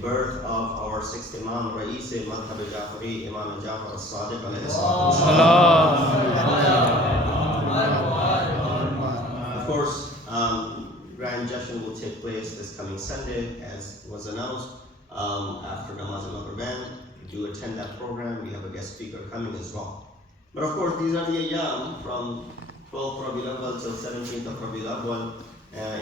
birth of our sixth Imam, Rais Madhab Jaffari, Imam Jaffar Sadaq alayhi. Of course, Grand Jashan will take place this coming Sunday, as was announced, after Namaz al-Maghrib. Do attend that program. We have a guest speaker coming as well. But of course, these are the ayyam from 12th Rabiul Awwal till 17th of Rabiul Awwal,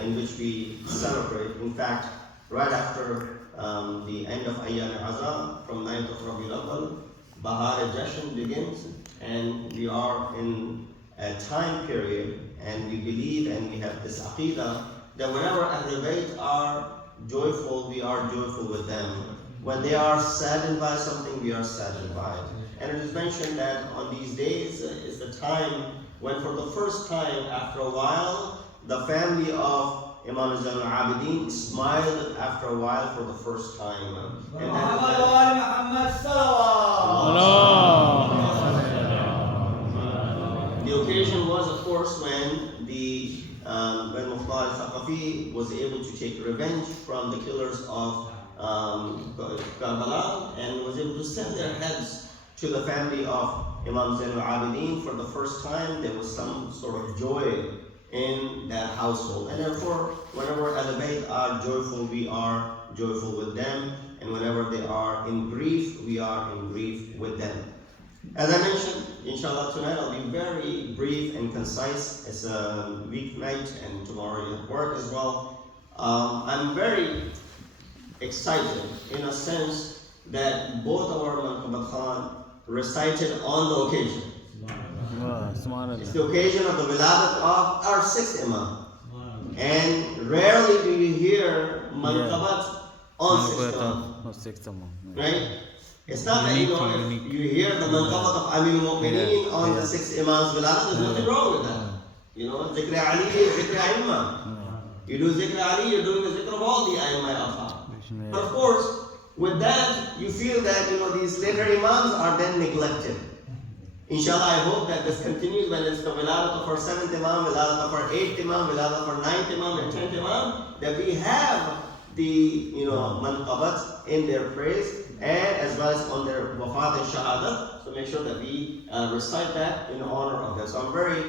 in which we celebrate. In fact, right after the end of Ayyam al-Azam, from 9th of Rabiul Awwal, Bahar Jashan begins, and we are in a time period, and we believe and we have this aqidah that whenever Ahl-e-Bait are joyful, we are joyful with them. When they are saddened by something, we are saddened by it. And it is mentioned that on these days is the time when for the first time after a while, the family of Imam Zainul Abidin smiled after a while for the first time. And the occasion was, of course, when Mukhtar al-Thaqafi was able to take revenge from the killers of Karbala, and was able to send their heads to the family of Imam Zainul Abidin for the first time. There was some sort of joy in that household, and therefore whenever Ahl-e-Bait are joyful, we are joyful with them, and whenever they are in grief, we are in grief with them. As I mentioned, inshallah tonight I'll be very brief and concise. It's a weeknight and tomorrow you have work as well. I'm very excited in a sense that both our Manqabat Khan recited on the occasion. It's the occasion of the Waladat of our sixth Imam. And rarely do you hear Manqabat on sixth Imam. Right? It's not that, if you hear the Manqabat of Amir al-Mu'mineen on the sixth Imam's Waladat, there's nothing wrong with that. Zikr Ali is Zikr Aimma. You do Zikr Ali, you're doing the Zikr of all the Aimma. But of course, with that, you feel that these later Imams are then neglected. Inshallah, I hope that this continues when it's the Waladat of our 7th Imam, Waladat of our 8th Imam, Waladat of our 9th Imam and 10th Imam, that we have the manqabat in their praise, and as well as on their wafat and shahadat. So make sure that we recite that in honor of them. So I'm very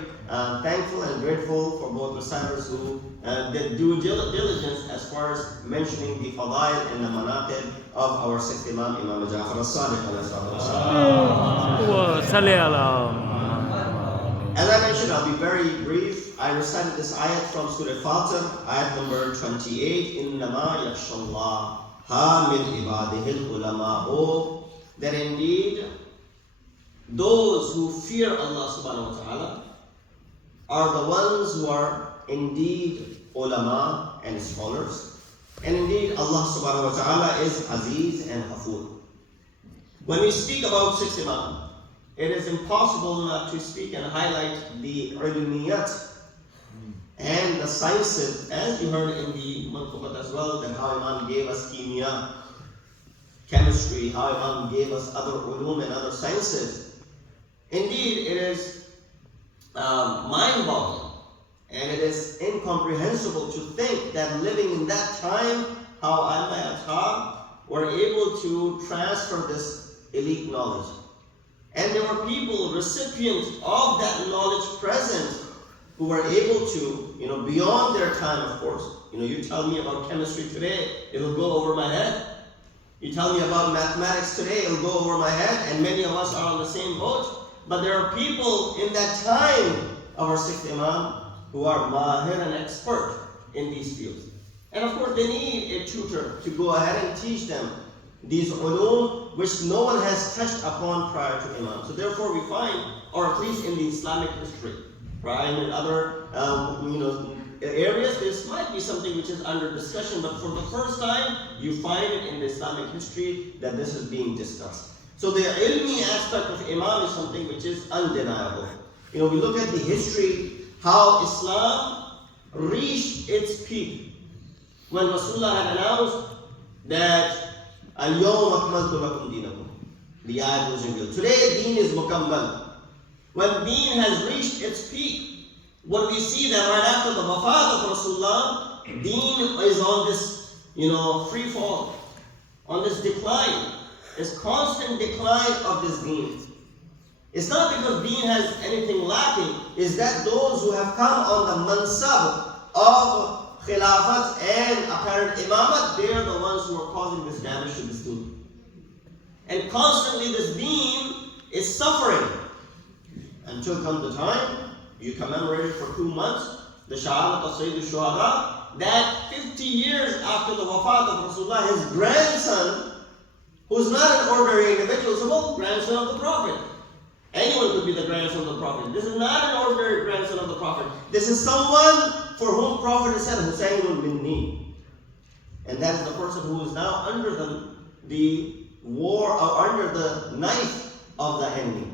thankful and grateful for both reciters who did due diligence as far as mentioning the fadail and the manaqib of our sixth Imam, Imam Jaffar al-Sadiq. As I mentioned, I'll be very brief. I recited this ayat from Surah Fatir, ayat number 28. Innama yakhshallah ha min ibadihil ulama. That indeed, those who fear Allah subhanahu wa ta'ala are the ones who are indeed ulama and scholars. And indeed, Allah subhanahu wa ta'ala is Aziz and Ghafur. When we speak about sixth Imam, it is impossible not to speak and highlight the ilmiyat and the sciences, as you heard in the Manqubat as well, that how Imam gave us kimia, chemistry, how Imam gave us other ulum and other sciences. Indeed, it is mind-boggling, and it is incomprehensible to think that living in that time, how Ahl-e-Bait were able to transfer this elite knowledge. And there were people, recipients of that knowledge present, who were able to, beyond their time, of course. You tell me about chemistry today, it'll go over my head. You tell me about mathematics today, it'll go over my head, and many of us are on the same boat. But there are people in that time of our sixth Imam who are mahir and expert in these fields. And of course, they need a tutor to go ahead and teach them these ulum which no one has touched upon prior to Imam. So therefore we find, or at least in the Islamic history, right, in other areas, this might be something which is under discussion, but for the first time, you find it in the Islamic history that this is being discussed. So the ilmi aspect of Imam is something which is undeniable. We look at the history, how Islam reached its peak when Rasulullah had announced that Al-Yawm akmaltu lakum dinakum. The ayat was revealed. Today, deen is mukammal. When deen has reached its peak, what we see that right after the wafat of Rasulullah, deen is on this, free fall. on this decline, this constant decline of this deen. It's not because deen has anything lacking, it's that those who have come on the mansab of khilafat and apparent imamat, they are the ones who are causing this damage to this deen. And constantly this deen is suffering until come the time you commemorate it for 2 months, the Shahadat of Sayyid al-Shuhada, that 50 years after the wafat of Rasulullah, his grandson, who's not an ordinary individual, is a grandson of the Prophet. Anyone could be the grandson of the Prophet. This is not an ordinary grandson of the Prophet. This is someone for whom Prophet has said, Husaynun minni. And that is the person who is now under the war, or under the knife of the enemy.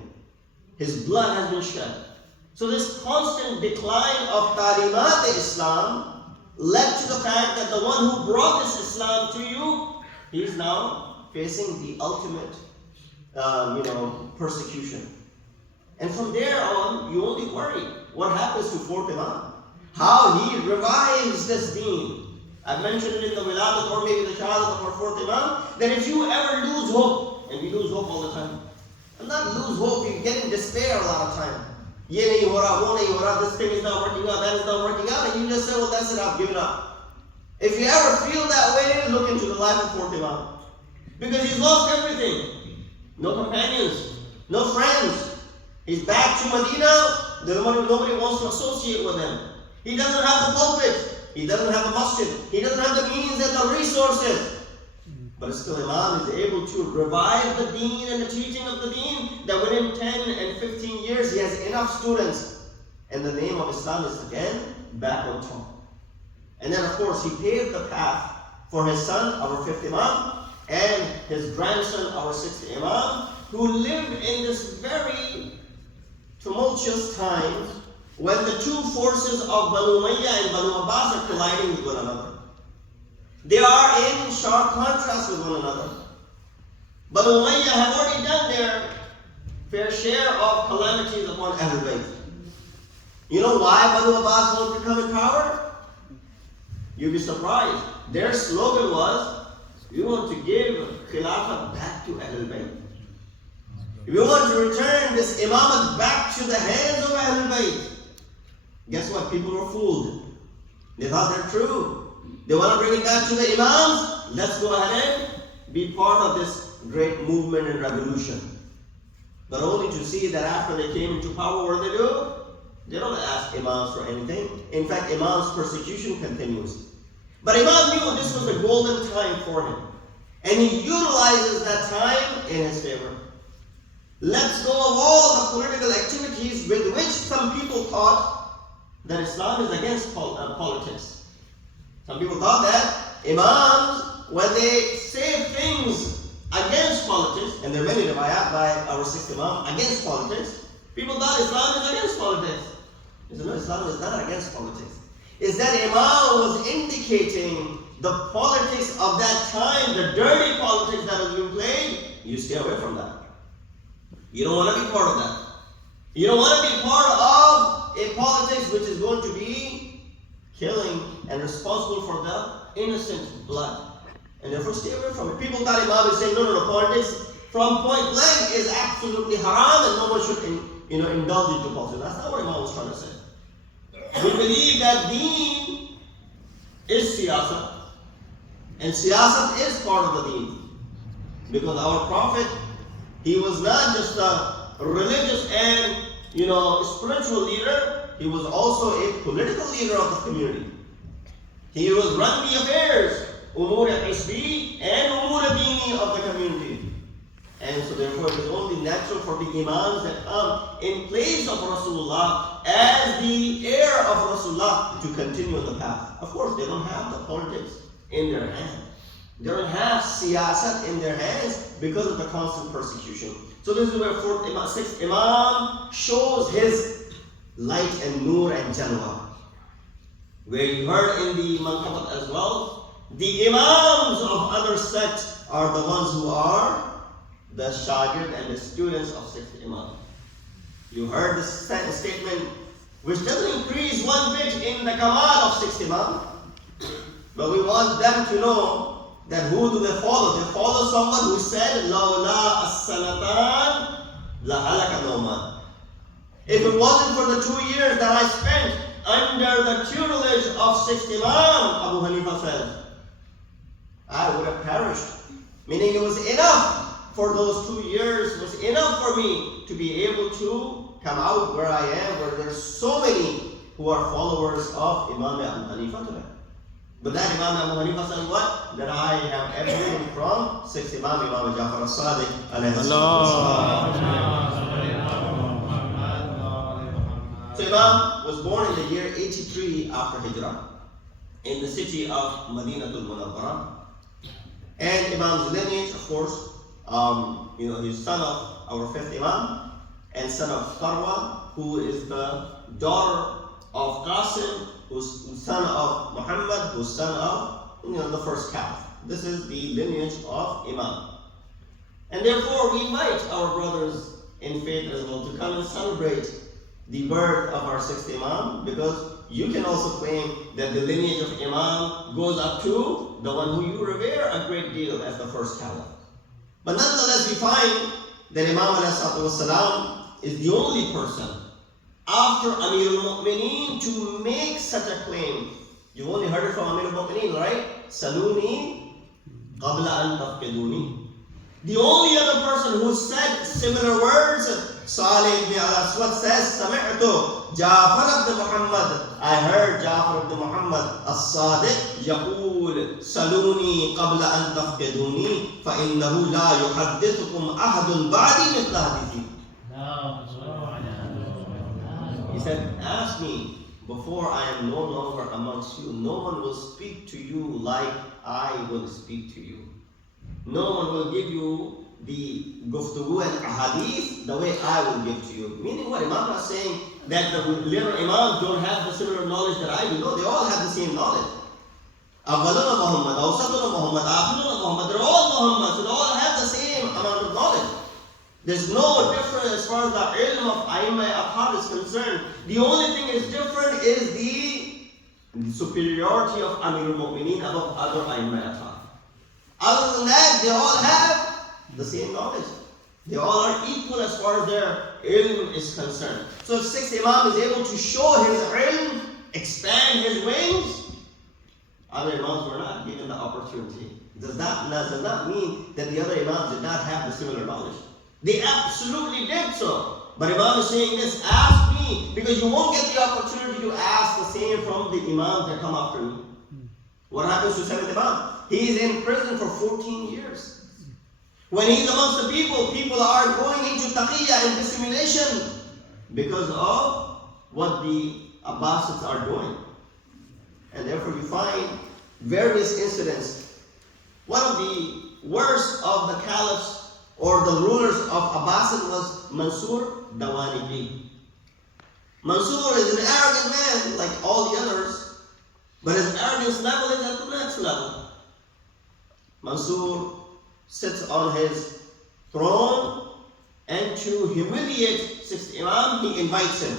His blood has been shed. So this constant decline of Talimat Islam led to the fact that the one who brought this Islam to you, he is now facing the ultimate persecution. And from there on, you only worry what happens to fourth Imam. How he revives this deen. I've mentioned it in the Waladat or maybe the Shahadat of our fourth Imam, that if you ever lose hope, and we lose hope all the time, and not lose hope, you get in despair a lot of time. Ye nahi ho raha, wo nahi ho raha, this thing is not working out, that is not working out, and you just say, well, that's it, I've given up. If you ever feel that way, look into the life of fourth Imam. Because he's lost everything. No companions, no friends. He's back to Medina, nobody wants to associate with him. He doesn't have the pulpit. He doesn't have a masjid. He doesn't have the means and the resources. But still Imam is able to revive the deen and the teaching of the deen, that within 10 and 15 years he has enough students. And the name of Islam is again back on top. And then of course he paved the path for his son, our fifth Imam, and his grandson, our sixth Imam, who lived in this very tumultuous times when the two forces of Banu Umayyah and Banu Abbas are colliding with one another. They are in sharp contrast with one another. Banu Umayyah have already done their fair share of calamities upon Ahl-e-Bait. You know why Banu Abbas won't become in power? You'll be surprised. Their slogan was, we want to give Khilafat back to Ahl-e-Bait. We want to return this imamat back to the hands of Ahl-e-Bait. Guess what? People were fooled. They thought they're true. They want to bring it back to the imams. Let's go ahead and be part of this great movement and revolution. But only to see that after they came into power, what do? They don't ask imams for anything. In fact, imams' persecution continues. But Imam knew this was a golden time for him. And he utilizes that time in his favor. Let's go of all the political activities with which some people thought that Islam is against politics. Some people thought that Imams, when they say things against politics, and there are many riwayat by our sixth Imam against politics, people thought Islam is against politics. He said, no, Islam is not against politics. Is that Imam was indicating the politics of that time, the dirty politics that has been played. You stay away from that. You don't want to be part of that. You don't want to be part of a politics which is going to be killing and responsible for the innocent blood. And therefore stay away from it. People thought Imam is saying, no, politics from point blank is absolutely haram and no one should indulge into politics. That's not what Imam was trying to say. We believe that deen is siyasat. And siyasat is part of the deen. Because our Prophet, he was not just a religious and spiritual leader, he was also a political leader of the community. He was running the affairs, umur al-hisbi and umur al-dini of the community. And so therefore it is only natural for the imams that come in place of Rasulullah as the heir of Rasulullah to continue on the path. Of course, they don't have the politics in their hands. They don't have siyasat in their hands because of the constant persecution. So this is where sixth Imam shows his light and nur and jalwa. Where you heard in the Manqabat as well, the Imams of other sects are the ones who are the Shagird and the students of sixth Imam. You heard this statement, which doesn't increase one bit in the kamal of sixth Imam, but we want them to know that who do they follow? They follow someone who said, لَوْلَا السَّنَتَانِ لَهَلَكَ نَوْمًا. If it wasn't for the 2 years that I spent under the tutelage of sixth Imam, Abu Hanifa said, I would have perished. Meaning it was enough for those 2 years, it was enough for me to be able to come out where I am, where there's so many who are followers of Imam Abu Hanifa today. But that Imam Abu Hanifa said what? That I have everything from sixth Imam, Imam Jaffari Sadaq alayhi salam. So Imam was born in the year 83 after Hijrah in the city of Madinatul Munawwarah. And Imam's lineage, of course, he's son of our fifth Imam and son of Farwa, who is the daughter of Qasim, who's son of Muhammad, who's son of the first caliph. This is the lineage of Imam. And therefore we invite our brothers in faith as well to come and celebrate the birth of our sixth Imam, because you can also claim that the lineage of Imam goes up to the one who you revere a great deal as the first caliph. But nonetheless, we find that Imam ﷺ is the only person after Amir al-Mu'mineen to make such a claim. You've only heard it from Amir al-Mu'mineen, right? Saluni qabla an tafqiduni. The only other person who said similar words, Salih ibn al-Aswad says, Sami'tu Jaffar ibn Muhammad. I heard Jaffar ibn Muhammad as-Sadiq يقول سلوني قبل أن تفقدوني فإنه لا يحدثكم أحد بعدي مثل حديثي. He said, ask me before I am no longer amongst you. No one will speak to you like I will speak to you. No one will give you the guftugu and ahadith the way I will give to you. Meaning what? Imam is saying that the later Imams don't have the similar knowledge that I do. No, they all have the same knowledge. Awwaluna Muhammad, Awsatuna Muhammad, Akhiruna Muhammad, they're all Muhammad, so they all have the same amount of knowledge. There's no difference as far as the ilm of Aimma Akhar is concerned. The only thing is different is the superiority of Amir al-Mu'mineen above other Aimma Akhar. Other than that, they all have the same knowledge. They all are equal as far as their ilm is concerned. So if sixth Imam is able to show his ilm, expand his wings, other Imams were not given the opportunity. Does not mean that the other Imams did not have the similar knowledge. They absolutely did so. But Imam is saying this, ask me, because you won't get the opportunity to ask the same from the Imams that come after me. What happens to seventh Imam? He is in prison for 14 years. When he's amongst the people, people are going into taqiyya and dissimulation because of what the Abbasids are doing. And therefore you find various incidents. One of the worst of the caliphs or the rulers of Abbasid was Mansur Dawanibi. Mansur is an arrogant man like all the others, but his arrogance level is at the next level. Mansur sits on his throne, and to humiliate sixth Imam, he invites him.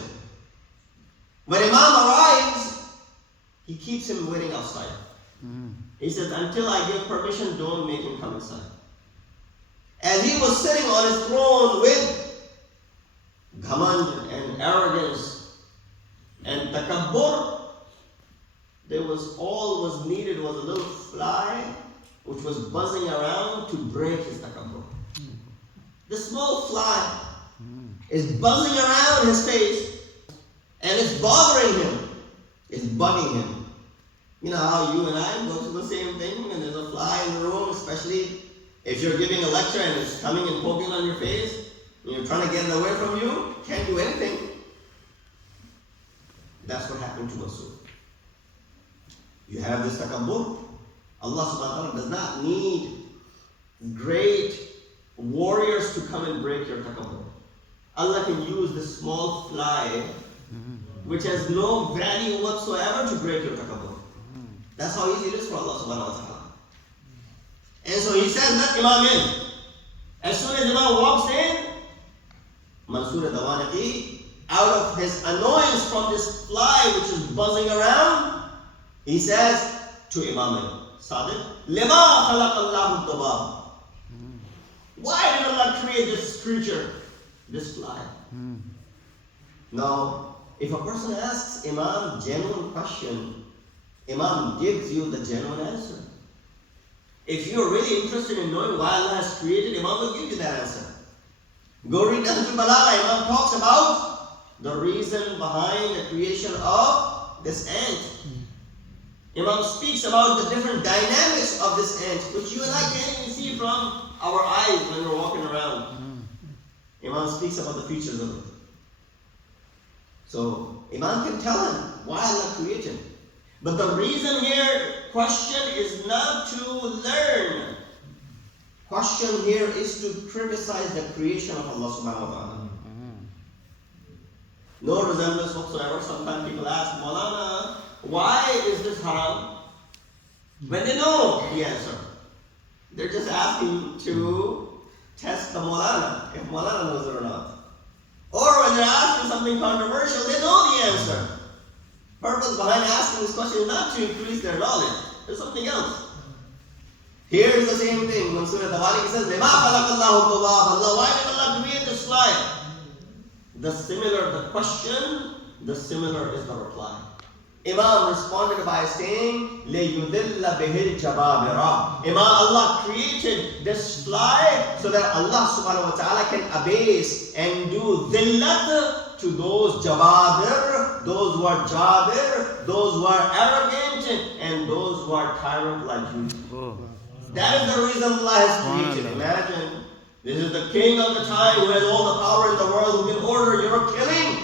When Imam arrives, he keeps him waiting outside. He says, until I give permission, don't make him come inside. As he was sitting on his throne with ghamand and arrogance and takabbur, all was needed was a little fly which was buzzing around to break his takabbur. The small fly is buzzing around his face and it's bothering him. It's bugging him. You know how you and I go through the same thing when there's a fly in the room, especially if you're giving a lecture and it's coming and poking on your face and you're trying to get it away from you, can't do anything. That's what happened to Mansur. You have this takabbur. Allah subhanahu wa ta'ala does not need great warriors to come and break your takabbur. Allah can use this small fly which has no value whatsoever to break your takabbur. That's how easy it is for Allah subhanahu wa ta'ala. And so he says, let Imam in. As soon as Imam walks in, Mansur Dawanibi, out of his annoyance from this fly which is buzzing around, he says to Imam, Sadaq, Lima khalaqallahu dabab. Why did Allah create this creature, this fly? Now, if a person asks Imam genuine question, Imam gives you the genuine answer. If you're really interested in knowing why Allah has created, Imam will give you that answer. Go read Ahl-e-Bait. Imam talks about the reason behind the creation of this ant. Imam speaks about the different dynamics of this ant, which you and I can't even see from our eyes when we're walking around. Imam speaks about the features of it. So Imam can tell him why Allah created. But the reason here, question is not to learn. Question here is to criticize the creation of Allah subhanahu wa ta'ala. No resemblance whatsoever. Sometimes people ask, Molana, why is this haram? When they know the answer. They're just asking to test the Molana, if Molana knows it or not. Or when they're asking something controversial, they know the answer. Purpose behind asking this question is not to increase their knowledge. There's something else. Here is the same thing. When Surah Jaffari says, "Lima khalaqallahu dabab." Allah, why did Allah create this fly? The question, the similar is the reply. Imam responded by saying, لِيُذِلَّ بِهِ الْجَبَابِرَةِ. Imam, Allah created this fly so that Allah subhanahu wa ta'ala can abase and do dhillat to those jababir, those who are jabir, those who are arrogant, and those who are tyrant like you. That is the reason Allah has created. Imagine, this is the king of the time who has all the power in the world, who can order your killing,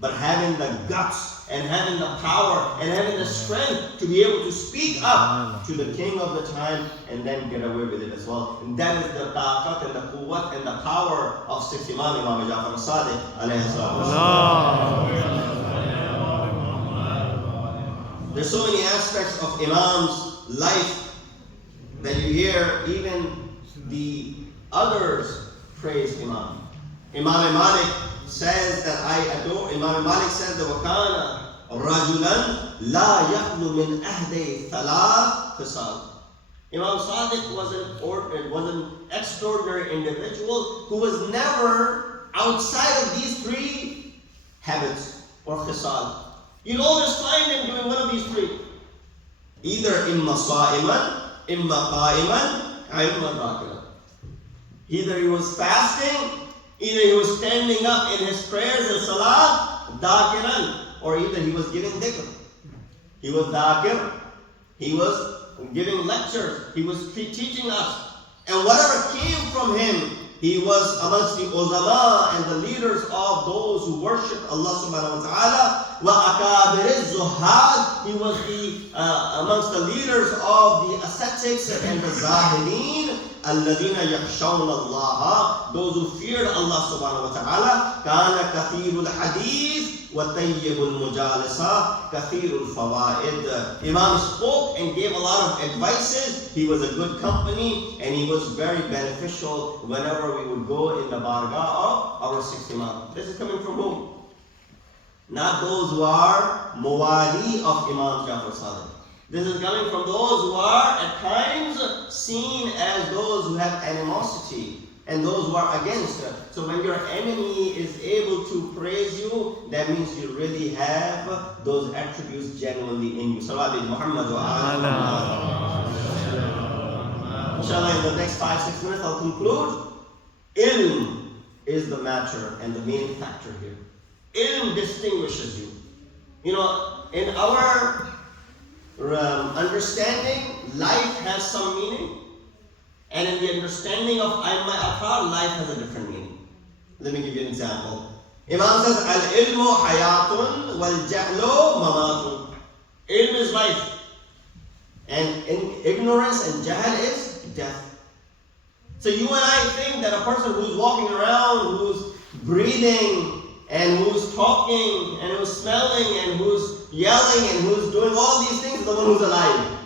but having the guts and having the power and having the strength to be able to speak up to the king of the time and then get away with it as well. And that is the taqat and the quwwat and the power of 6th Imam Jaffari Sadaq alayhi salatu. There's so many aspects of Imam's life that you hear even the others praise Imam. Imam Malik says that I adore. Imam Malik says that وَكَانَ رَجُلًا لَا يَخْلُ مِنْ أَهْدَيْ ثَلَاث خِصَالٍ. Imam Sadaq was an extraordinary individual who was never outside of these three habits or khisal. You'd always find him doing one of these three. Either imma sa'iman, imma qa'iman, imma raki'an. Either he was fasting, either he was standing up in his prayers and salah, dakiran, or either he was giving dhikr. He was dakir, he was giving lectures, he was teaching us. And whatever came from him, he was amongst the uzama and the leaders of those who worship Allah subhanahu wa ta'ala. Wa akabir zuhad, he was amongst the leaders of the ascetics and the zahideen. Alladhina yakhshawna Allah, those who feared Allah subhanahu wa ta'ala. Kana kathirul hadith wa tayyibul mujalisa kathirul fawaid. Imam spoke and gave a lot of advices. He was a good company and he was very beneficial whenever we would go in the bargah of our 6th Imam. This is coming from whom? Not those who are mawali of Imam Jaffari Sadaq. This is coming from those who are at times seen as those who have animosity and those who are against. So when your enemy is able to praise you, that means you really have those attributes genuinely in you. Salawat Muhammad wa ala. Inshallah, in the next 5-6 minutes I'll conclude. Ilm is the matter and the main factor here. Ilm distinguishes you. You know, in our understanding, life has some meaning, and in the understanding of Aimma Athar, life has a different meaning. Let me give you an example. Imam says, Al-ilmu hayatun wal-jahlu mamatun. Ilm is life, and ignorance and jahl is death. So you and I think that a person who's walking around, who's breathing, and who's talking, and who's smelling, and who's yelling, and who's doing all these things is the one who's alive.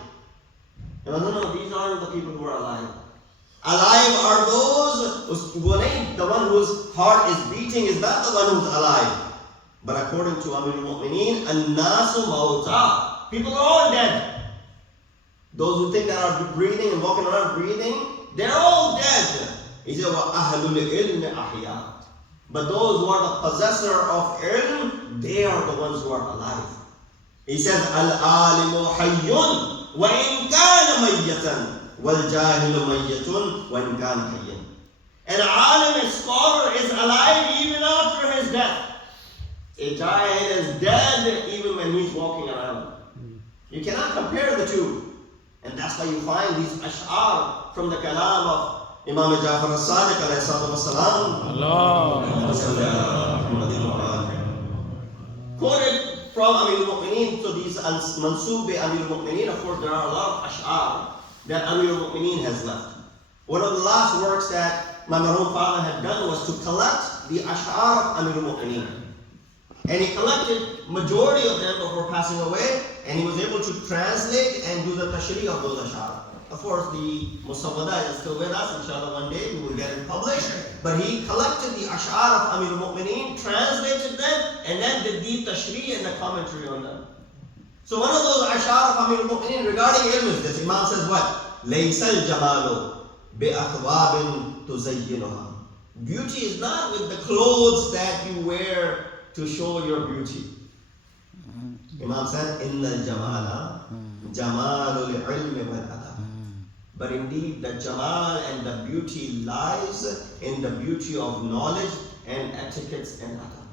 No, these aren't the people who are alive. Alive are those, the one whose heart is beating is not the one who's alive. But according to Amirul Mu'mineen, An-nasu mawta. People are all dead. Those who think that are breathing and walking around breathing, they're all dead. He said, وَأَهْلُ الْعِلْمِ أَحْيَاء. But those who are the possessor of ilm, they are the ones who are alive. He says, الْعَالِمُ حَيٌّ وَإِنْ كَانَ مَيَّةً وَالْجَاهِلُ مَيَّةٌ وَإِنْ كَانَ حَيًّا. An alim, a scholar, is alive even after his death. A jahil is dead even when he's walking around. You cannot compare the two. And that's why you find these ash'ar from the kalam of Imam Jaffari Sadaq alayhi salatu wasalam. Quoted from Amir al-Mu'mineen. So these mansoob Amir al-Mu'mineen, of course there are a lot of ash'ar that Amir al-Mu'mineen has left. One of the last works that my marhum father had done was to collect the ash'ar of Amir al-Mu'mineen. And he collected majority of them before passing away, and he was able to translate and do the tashri' of those ash'ar. Of course, the musawwada is still with us. Inshallah, one day we will get it published. But he collected the ash'ar of Amir al-Mu'mineen, translated them, and then did the tashri' and the commentary on them. So one of those ash'ar of Amir al-Mu'mineen regarding ilm is this. Imam says what? لَيْسَ الْجَمَالُ بِأَثْوَابٍ تُزَيِّنُهَا. Beauty is not with the clothes that you wear to show your beauty. Imam said, إِنَّ الْجَمَالَ جَمَالُ الْعِلْمِ وَالْأَدَبِ. But indeed, the jamal and the beauty lies in the beauty of knowledge and etiquettes and adab.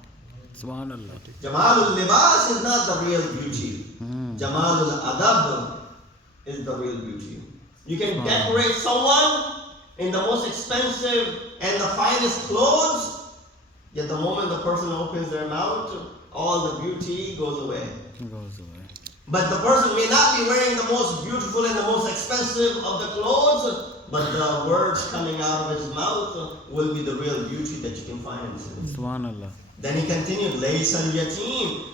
Subhanallah. Jamalul libas is not the real beauty. Jamalul adab is the real beauty. You can decorate someone in the most expensive and the finest clothes, yet the moment the person opens their mouth, all the beauty goes away. But the person may not be wearing the most beautiful and the most expensive of the clothes, but the words coming out of his mouth will be the real beauty that you can find in his. Subhanallah. Then he continued, لَيْسَ الْيَتِيمُ